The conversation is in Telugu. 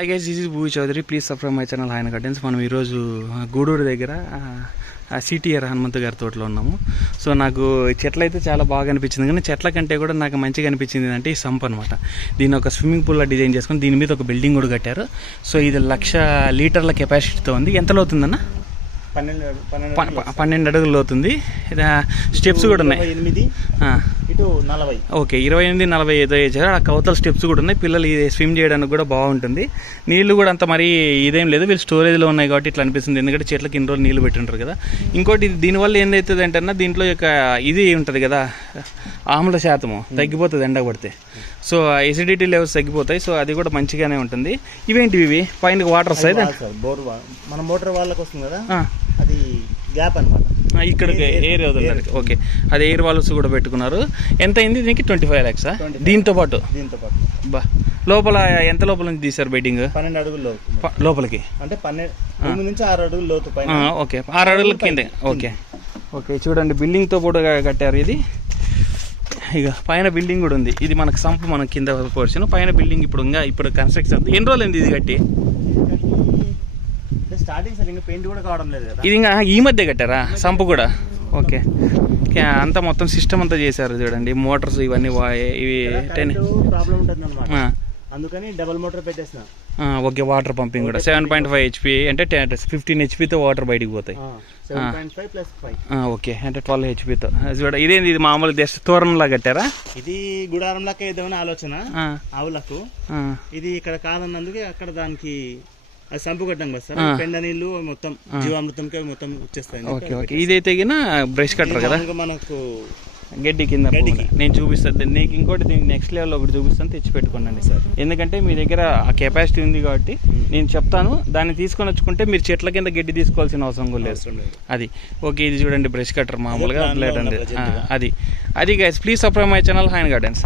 Hi guys this is Bhuvi Chowdary please subscribe my channel ఆయన గార్డెన్స్ మనం ఈరోజు గూడూరు దగ్గర సిటీఆర్ హనుమంత్ గారి తోటలో ఉన్నాము. సో నాకు చెట్లు అయితే చాలా బాగా అనిపించింది. కానీ చెట్ల కంటే కూడా నాకు మంచిగా అనిపించింది అంటే ఈ సంప్ అనమాట దీన్ని ఒక స్విమ్మింగ్ పూల్లా డిజైన్ చేసుకొని దీని మీద ఒక బిల్డింగ్ కూడా కట్టారు. సో ఇది లక్ష లీటర్ల కెపాసిటీతో ఉంది. ఎంతలో అవుతుందన్న పన్నెండు పన్నెండు అడుగులు అవుతుంది స్టెప్స్ కూడా ఉన్నాయి. ఎనిమిది. నలభై. ఓకే ఇరవై ఎనిమిది నలభై ఐదు వేసారు ఆ కవతల స్టెప్స్ కూడా ఉన్నాయి. పిల్లలు ఇది స్విమ్ చేయడానికి కూడా బాగుంటుంది. నీళ్ళు కూడా అంత మరీ ఇదేం లేదు. వీళ్ళు స్టోరేజ్లో ఉన్నాయి కాబట్టి ఇట్లా అనిపిస్తుంది. ఎందుకంటే చెట్లకి ఇన్ని రోజులు నీళ్ళు పెట్టింటారు కదా. ఇంకోటి దీనివల్ల ఏందవుతుంది అంటే దీంట్లో యొక్క ఇది ఉంటుంది కదా ఆమ్ల శాతము తగ్గిపోతుంది ఎండ పడితే సో ఎసిడిటీ లెవెల్స్ తగ్గిపోతాయి. సో అది కూడా మంచిగానే ఉంటుంది. ఇవేంటివి ఇవి? పైన వాటర్ వస్తాయి బోర్. మన మోటార్ వాళ్ళకి వస్తుంది కదా అది గ్యాప్ అనమాట ఇక్కడికి ఎయిర్ వదలడానికి ఓకే. అది ఎయిర్ వాల్వ్స్ కూడా పెట్టుకున్నారు. ఎంత అయింది దీనికి? ట్వంటీ ఫైవ్ ల్యాక్సా 25. దీంతో పాటు? దీంతో పాటు. బా. లోపల ఎంత లోపల నుంచి తీశారు బెడ్డింగ్? పన్నెండు అడుగులు లోపలికి? అంటే పన్నెండు నుంచి ఆరు అడుగులు లోతు పైన. ఓకే. ఆరు అడుగుల కింద. ఓకే. ఓకే చూడండి బిల్డింగ్తో కూడా కట్టారు ఇది. ఇక పైన బిల్డింగ్ కూడా ఉంది. ఇది మనకు సంపు మన కింద పోర్షన్ పైన బిల్డింగ్ ఇప్పుడు ఇంకా ఇప్పుడు కన్స్ట్రక్షన్ ఎన్ని రోజులు ఇది కట్టి స్టార్టింగ్ సార్ ఇంకా పెయింట్ కూడా కావడం లేదు కదా. ఇది ఇంకా ఈ మధ్య కట్టారా? సంపు కూడా? ఓకే. అంతా మొత్తం సిస్టమ్ అంతా చేశారు చూడండి. మోటార్స్ ఇవన్నీ ఇవి టెన్ ప్రాబ్లం ఉంటుంది అనమాట అందుకని డబల్ మోటార్ పెట్టేసిన. ఆ, ఓకే వాటర్ పంపింగ్ కూడా. సెవెన్ పాయింట్ ఫైవ్ హెచ్పి అంటే ఫిఫ్టీన్ హెచ్పితో వాటర్ బయటికి పోతాయి. ఓకే అంటే ట్వెల్వ్ హెచ్పితో చూడ ఇదేంది? ఇది మామూలు జస్ట్ తోరణంలా కట్టారా? ఇది గుడారం లెక్క ఇద్దామని ఆలోచన ఆవులకు. ఇది ఇక్కడ కాదన్నందుకే అక్కడ దానికి అది సంపు కట్టడం కదా సార్. పెండ నీళ్ళు మొత్తం జీవామృతంకి మొత్తం వచ్చేస్తాయి. Okay okay. ఇదైతే గిన బ్రష్ కట్టరు కదా? మామూలుగా మనకు గడ్డి కింద. నేను చూపిస్తాను నీకు ఇంకోటి దీనికి నెక్స్ట్ లెవెల్ ఒకటి చూపిస్తాను తెచ్చి పెట్టుకోండి సార్. ఎందుకంటే మీ దగ్గర ఆ కెపాసిటీ ఉంది కాబట్టి నేను చెప్తాను దాన్ని తీసుకొని వచ్చుకుంటే మీరు చెట్ల కింద గడ్డి తీసుకోవాల్సిన అవసరం కూడా లేదు. అది. ఓకే ఇది చూడండి బ్రష్ కట్టర్ మామూలుగా గా. అది. అది guys please subscribe my channel హైన్ gardens